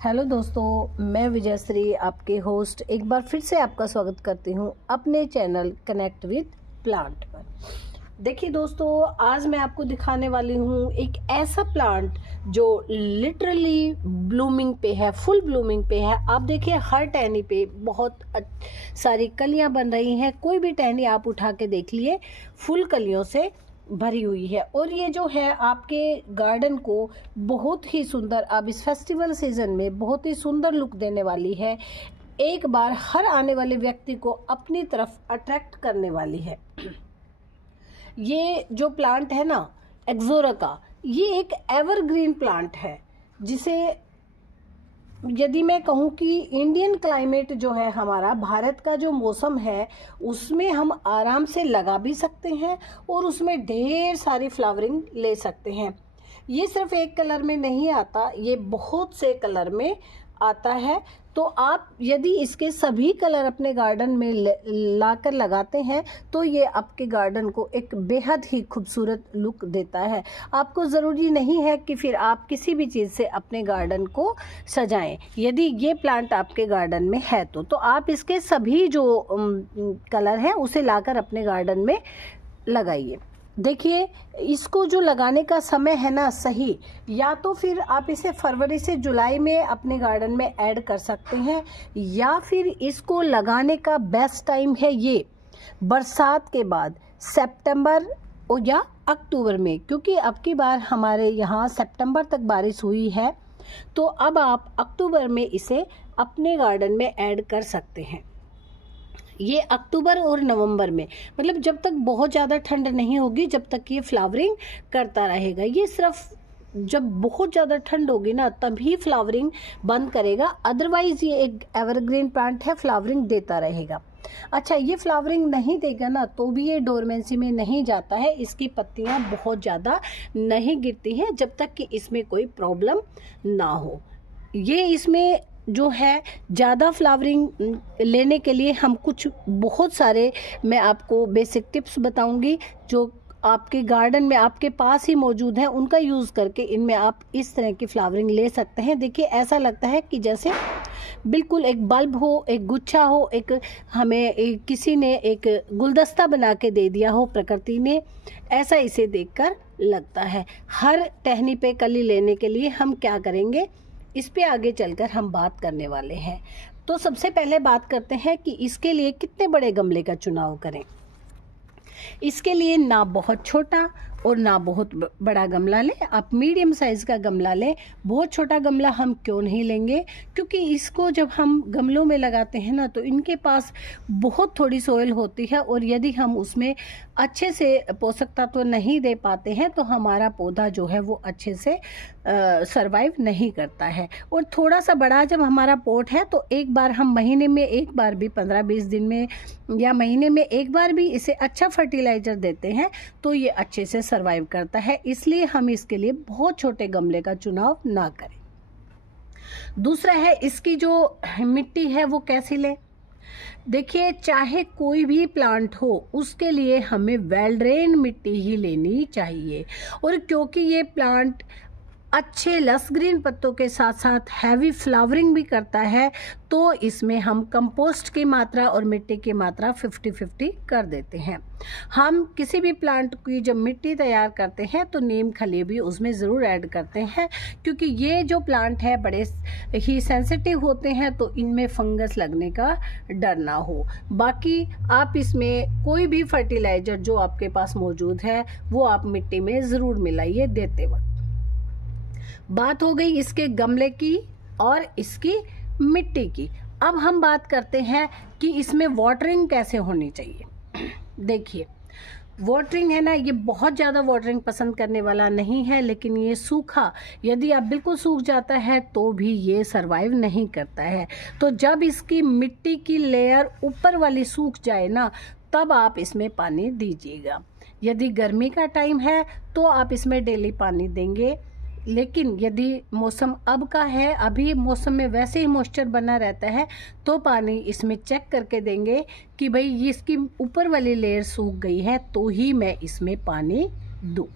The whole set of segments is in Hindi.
हेलो दोस्तों, मैं विजयश्री आपके होस्ट एक बार फिर से आपका स्वागत करती हूं अपने चैनल कनेक्ट विद प्लांट पर। देखिए दोस्तों, आज मैं आपको दिखाने वाली हूं एक ऐसा प्लांट जो लिटरली ब्लूमिंग पे है, फुल ब्लूमिंग पे है। आप देखिए हर टहनी पे बहुत सारी कलियां बन रही हैं। कोई भी टहनी आप उठा के देख लिए, फुल कलियों से भरी हुई है। और ये जो है आपके गार्डन को बहुत ही सुंदर, अब इस फेस्टिवल सीजन में बहुत ही सुंदर लुक देने वाली है। एक बार हर आने वाले व्यक्ति को अपनी तरफ अट्रैक्ट करने वाली है। ये जो प्लांट है ना, एक्सोरा का, ये एक एवरग्रीन प्लांट है, जिसे यदि मैं कहूँ कि इंडियन क्लाइमेट जो है, हमारा भारत का जो मौसम है, उसमें हम आराम से लगा भी सकते हैं और उसमें ढेर सारी फ्लावरिंग ले सकते हैं। ये सिर्फ एक कलर में नहीं आता, ये बहुत से कलर में आता है। तो आप यदि इसके सभी कलर अपने गार्डन में लाकर लगाते हैं तो ये आपके गार्डन को एक बेहद ही खूबसूरत लुक देता है। आपको ज़रूरी नहीं है कि फिर आप किसी भी चीज़ से अपने गार्डन को सजाएं। यदि ये प्लांट आपके गार्डन में है तो आप इसके सभी जो कलर हैं उसे लाकर अपने गार्डन में लगाइए। देखिए, इसको जो लगाने का समय है ना, सही, या तो फिर आप इसे फरवरी से जुलाई में अपने गार्डन में ऐड कर सकते हैं, या फिर इसको लगाने का बेस्ट टाइम है ये बरसात के बाद, सितंबर या अक्टूबर में, क्योंकि अब की बार हमारे यहाँ सितंबर तक बारिश हुई है। तो अब आप अक्टूबर में इसे अपने गार्डन में ऐड कर सकते हैं। ये अक्टूबर और नवंबर में, मतलब जब तक बहुत ज़्यादा ठंड नहीं होगी, जब तक ये फ्लावरिंग करता रहेगा। ये सिर्फ जब बहुत ज़्यादा ठंड होगी ना, तभी फ्लावरिंग बंद करेगा। अदरवाइज ये एक एवरग्रीन प्लांट है, फ्लावरिंग देता रहेगा। अच्छा, ये फ्लावरिंग नहीं देगा ना तो भी ये डोरमेंसी में नहीं जाता है। इसकी पत्तियां बहुत ज़्यादा नहीं गिरती हैं जब तक कि इसमें कोई प्रॉब्लम ना हो। ये इसमें जो है ज़्यादा फ्लावरिंग लेने के लिए हम कुछ बहुत सारे, मैं आपको बेसिक टिप्स बताऊंगी जो आपके गार्डन में आपके पास ही मौजूद है। उनका यूज़ करके इनमें आप इस तरह की फ्लावरिंग ले सकते हैं। देखिए, ऐसा लगता है कि जैसे बिल्कुल एक बल्ब हो, एक गुच्छा हो, हमें किसी ने एक गुलदस्ता बना के दे दिया हो, प्रकृति ने, ऐसा इसे देखकर लगता है। हर टहनी पे कली लेने के लिए हम क्या करेंगे, इस पे आगे चलकर हम बात करने वाले हैं। तो सबसे पहले बात करते हैं कि इसके लिए कितने बड़े गमले का चुनाव करें। इसके लिए ना बहुत छोटा और ना बहुत बड़ा गमला लें, आप मीडियम साइज़ का गमला लें। बहुत छोटा गमला हम क्यों नहीं लेंगे, क्योंकि इसको जब हम गमलों में लगाते हैं ना तो इनके पास बहुत थोड़ी सोइल होती है, और यदि हम उसमें अच्छे से पोषक तत्व नहीं दे पाते हैं तो हमारा पौधा जो है वो अच्छे से सरवाइव नहीं करता है। और थोड़ा सा बड़ा जब हमारा पॉट है तो एक बार हम महीने में एक बार भी, 15-20 दिन में या महीने में एक बार भी इसे अच्छा फर्टिलाइज़र देते हैं तो ये अच्छे से सरवाइव करता है। इसलिए हम इसके लिए बहुत छोटे गमले का चुनाव ना करें। दूसरा है, इसकी जो मिट्टी है वो कैसी लें। देखिए, चाहे कोई भी प्लांट हो उसके लिए हमें वेल ड्रेन मिट्टी ही लेनी चाहिए। और क्योंकि ये प्लांट अच्छे लस ग्रीन पत्तों के साथ साथ हैवी फ्लावरिंग भी करता है, तो इसमें हम कंपोस्ट की मात्रा और मिट्टी की मात्रा 50-50 कर देते हैं। हम किसी भी प्लांट की जब मिट्टी तैयार करते हैं तो नीम खली भी उसमें ज़रूर ऐड करते हैं, क्योंकि ये जो प्लांट है बड़े ही सेंसिटिव होते हैं, तो इनमें फंगस लगने का डर ना हो। बाकी आप इसमें कोई भी फर्टिलाइज़र जो आपके पास मौजूद है वो आप मिट्टी में ज़रूर मिलाइए देते वक्त। बात हो गई इसके गमले की और इसकी मिट्टी की। अब हम बात करते हैं कि इसमें वाटरिंग कैसे होनी चाहिए। देखिए, वाटरिंग है ना, ये बहुत ज़्यादा वाटरिंग पसंद करने वाला नहीं है, लेकिन ये सूखा, यदि आप बिल्कुल सूख जाता है तो भी ये सरवाइव नहीं करता है। तो जब इसकी मिट्टी की लेयर ऊपर वाली सूख जाए ना, तब आप इसमें पानी दीजिएगा। यदि गर्मी का टाइम है तो आप इसमें डेली पानी देंगे, लेकिन यदि मौसम अब का है, अभी मौसम में वैसे ही मॉइस्चर बना रहता है, तो पानी इसमें चेक करके देंगे कि भाई ये इसकी ऊपर वाली लेयर सूख गई है तो ही मैं इसमें पानी दूँ।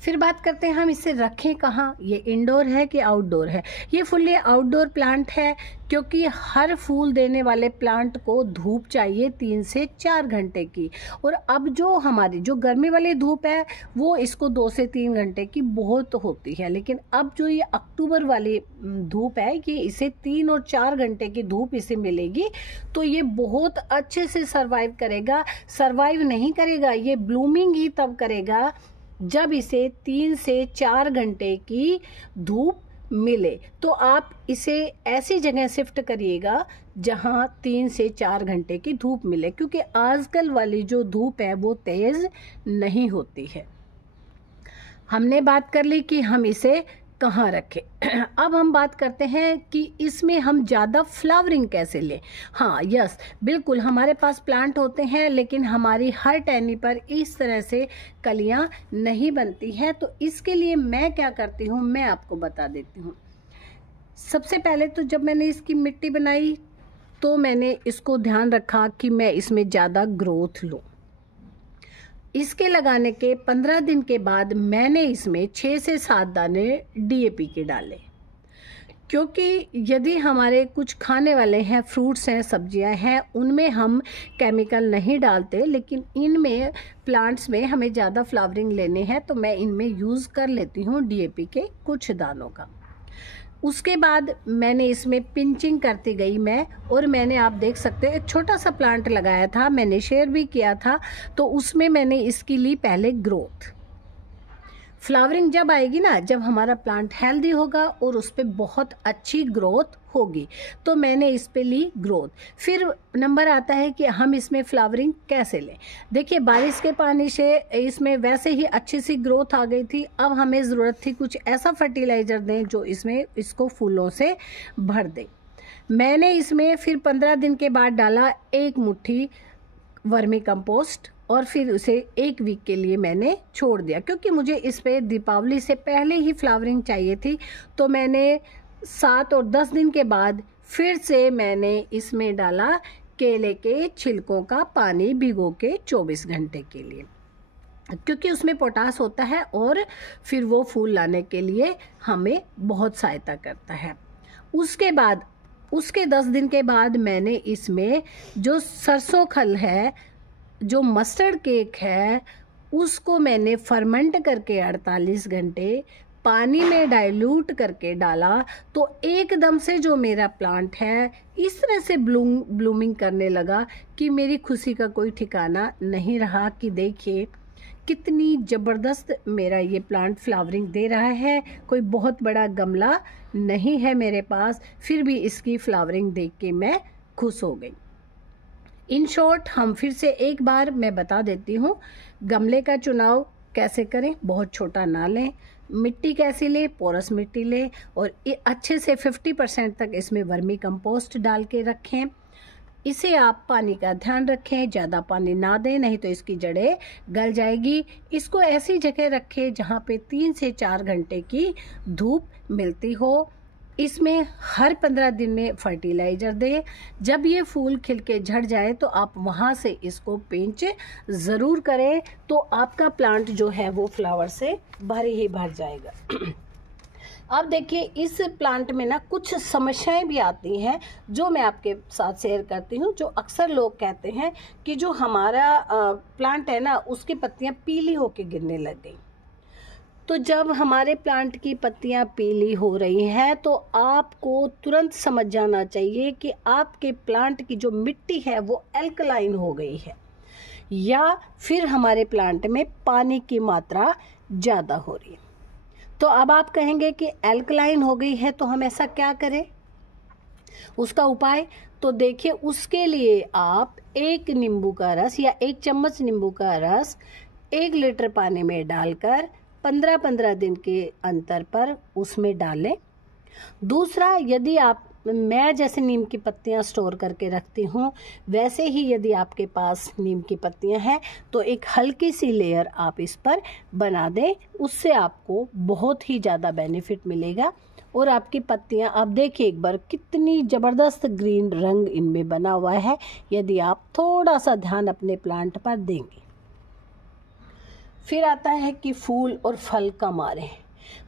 फिर बात करते हैं हम इसे रखें कहाँ, ये इंडोर है कि आउटडोर है। ये फुल्ली आउटडोर प्लांट है, क्योंकि हर फूल देने वाले प्लांट को धूप चाहिए 3 से 4 घंटे की। और अब जो हमारी जो गर्मी वाली धूप है वो इसको 2 से 3 घंटे की बहुत होती है, लेकिन अब जो ये अक्टूबर वाली धूप है ये इसे 3 और 4 घंटे की धूप इसे मिलेगी, तो ये बहुत अच्छे से सरवाइव करेगा। सरवाइव नहीं करेगा, ये ब्लूमिंग ही तब करेगा जब इसे 3 से 4 घंटे की धूप मिले। तो आप इसे ऐसी जगह शिफ्ट करिएगा जहां 3 से 4 घंटे की धूप मिले, क्योंकि आजकल वाली जो धूप है वो तेज नहीं होती है। हमने बात कर ली कि हम इसे कहाँ रखें। अब हम बात करते हैं कि इसमें हम ज़्यादा फ्लावरिंग कैसे लें। हाँ यस बिल्कुल, हमारे पास प्लांट होते हैं लेकिन हमारी हर टहनी पर इस तरह से कलियाँ नहीं बनती हैं, तो इसके लिए मैं क्या करती हूँ मैं आपको बता देती हूँ। सबसे पहले तो जब मैंने इसकी मिट्टी बनाई तो मैंने इसको ध्यान रखा कि मैं इसमें ज़्यादा ग्रोथ लूँ। इसके लगाने के 15 दिन के बाद मैंने इसमें 6 से 7 दाने DAP के डाले, क्योंकि यदि हमारे कुछ खाने वाले हैं, फ्रूट्स हैं, सब्जियां हैं, उनमें हम केमिकल नहीं डालते, लेकिन इनमें प्लांट्स में हमें ज़्यादा फ्लावरिंग लेने हैं तो मैं इनमें यूज़ कर लेती हूँ DAP के कुछ दानों का। उसके बाद मैंने इसमें पिंचिंग करती गई मैं, और मैंने आप देख सकते हो एक छोटा सा प्लांट लगाया था, मैंने शेयर भी किया था, तो उसमें मैंने इसकी ली पहले ग्रोथ। फ्लावरिंग जब आएगी ना, जब हमारा प्लांट हेल्दी होगा और उस पर बहुत अच्छी ग्रोथ होगी, तो मैंने इस पे ली ग्रोथ। फिर नंबर आता है कि हम इसमें फ्लावरिंग कैसे लें। देखिए बारिश के पानी से इसमें वैसे ही अच्छी सी ग्रोथ आ गई थी, अब हमें ज़रूरत थी कुछ ऐसा फर्टिलाइज़र दें जो इसमें इसको फूलों से भर दे। मैंने इसमें फिर 15 दिन के बाद डाला 1 मुट्ठी वर्मी कंपोस्ट, और फिर उसे 1 वीक के लिए मैंने छोड़ दिया, क्योंकि मुझे इस पे दीपावली से पहले ही फ्लावरिंग चाहिए थी। तो मैंने 7 और 10 दिन के बाद फिर से मैंने इसमें डाला केले के छिलकों का पानी भिगो के 24 घंटे के लिए, क्योंकि उसमें पोटास होता है और फिर वो फूल लाने के लिए हमें बहुत सहायता करता है। उसके बाद उसके 10 दिन के बाद मैंने इसमें जो सरसों खल है, जो मस्टर्ड केक है, उसको मैंने फर्मेंट करके 48 घंटे पानी में डाइल्यूट करके डाला, तो एकदम से जो मेरा प्लांट है इस तरह से ब्लूमिंग करने लगा कि मेरी खुशी का कोई ठिकाना नहीं रहा कि देखिए कितनी ज़बरदस्त मेरा ये प्लांट फ्लावरिंग दे रहा है। कोई बहुत बड़ा गमला नहीं है मेरे पास, फिर भी इसकी फ्लावरिंग देख के मैं खुश हो गई। इन शॉर्ट हम फिर से एक बार मैं बता देती हूँ, गमले का चुनाव कैसे करें, बहुत छोटा ना लें, मिट्टी कैसी लें, पोरस मिट्टी लें, और अच्छे से 50% तक इसमें वर्मी कंपोस्ट डाल के रखें। इसे आप पानी का ध्यान रखें, ज़्यादा पानी ना दें नहीं तो इसकी जड़ें गल जाएगी। इसको ऐसी जगह रखें जहाँ पे 3 से 4 घंटे की धूप मिलती हो। इसमें हर 15 दिन में फर्टिलाइज़र दें। जब ये फूल खिल के झड़ जाए तो आप वहाँ से इसको पिंच ज़रूर करें, तो आपका प्लांट जो है वो फ्लावर से भर ही भर जाएगा। अब देखिए इस प्लांट में ना कुछ समस्याएं भी आती हैं जो मैं आपके साथ शेयर करती हूँ। जो अक्सर लोग कहते हैं कि जो हमारा प्लांट है ना उसकी पत्तियाँ पीली होके गिरने लग गई। तो जब हमारे प्लांट की पत्तियां पीली हो रही हैं तो आपको तुरंत समझ जाना चाहिए कि आपके प्लांट की जो मिट्टी है वो एल्कलाइन हो गई है, या फिर हमारे प्लांट में पानी की मात्रा ज़्यादा हो रही है। तो अब आप कहेंगे कि एल्कलाइन हो गई है तो हम ऐसा क्या करें, उसका उपाय तो देखिए, उसके लिए आप 1 नींबू का रस या 1 चम्मच नींबू का रस 1 लीटर पानी में डालकर 15-15 दिन के अंतर पर उसमें डालें। दूसरा, यदि आप मैं जैसे नीम की पत्तियां स्टोर करके रखती हूँ वैसे ही यदि आपके पास नीम की पत्तियां हैं तो एक हल्की सी लेयर आप इस पर बना दें, उससे आपको बहुत ही ज़्यादा बेनिफिट मिलेगा। और आपकी पत्तियां आप देखिए एक बार कितनी ज़बरदस्त ग्रीन रंग इनमें बना हुआ है, यदि आप थोड़ा सा ध्यान अपने प्लांट पर देंगे। फिर आता है कि फूल और फल कम आ रहे हैं।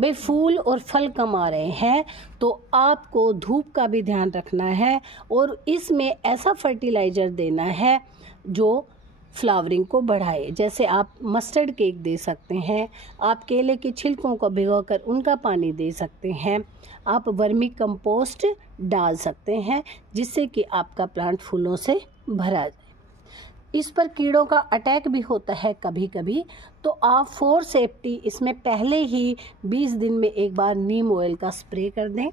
भाई फूल और फल कम आ रहे हैं तो आपको धूप का भी ध्यान रखना है और इसमें ऐसा फर्टिलाइज़र देना है जो फ्लावरिंग को बढ़ाए। जैसे आप मस्टर्ड केक दे सकते हैं, आप केले के छिलकों को भिगोकर उनका पानी दे सकते हैं, आप वर्मी कंपोस्ट डाल सकते हैं जिससे कि आपका प्लांट फूलों से भरा जाए। इस पर कीड़ों का अटैक भी होता है कभी कभी, तो आप फॉर सेफ्टी इसमें पहले ही 20 दिन में एक बार नीम ऑयल का स्प्रे कर दें,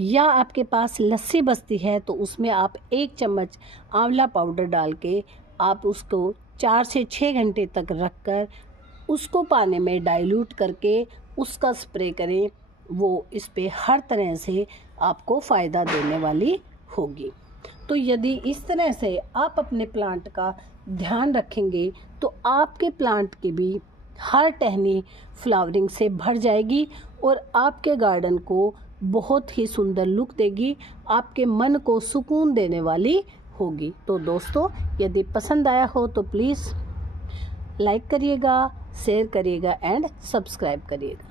या आपके पास लस्सी बचती है तो उसमें आप 1 चम्मच आंवला पाउडर डाल के आप उसको 4 से 6 घंटे तक रखकर उसको पानी में डाइल्यूट करके उसका स्प्रे करें। वो इस पे हर तरह से आपको फ़ायदा देने वाली होगी। तो यदि इस तरह से आप अपने प्लांट का ध्यान रखेंगे तो आपके प्लांट की भी हर टहनी फ्लावरिंग से भर जाएगी और आपके गार्डन को बहुत ही सुंदर लुक देगी, आपके मन को सुकून देने वाली होगी। तो दोस्तों, यदि पसंद आया हो तो प्लीज़ लाइक करिएगा, शेयर करिएगा एंड सब्सक्राइब करिएगा।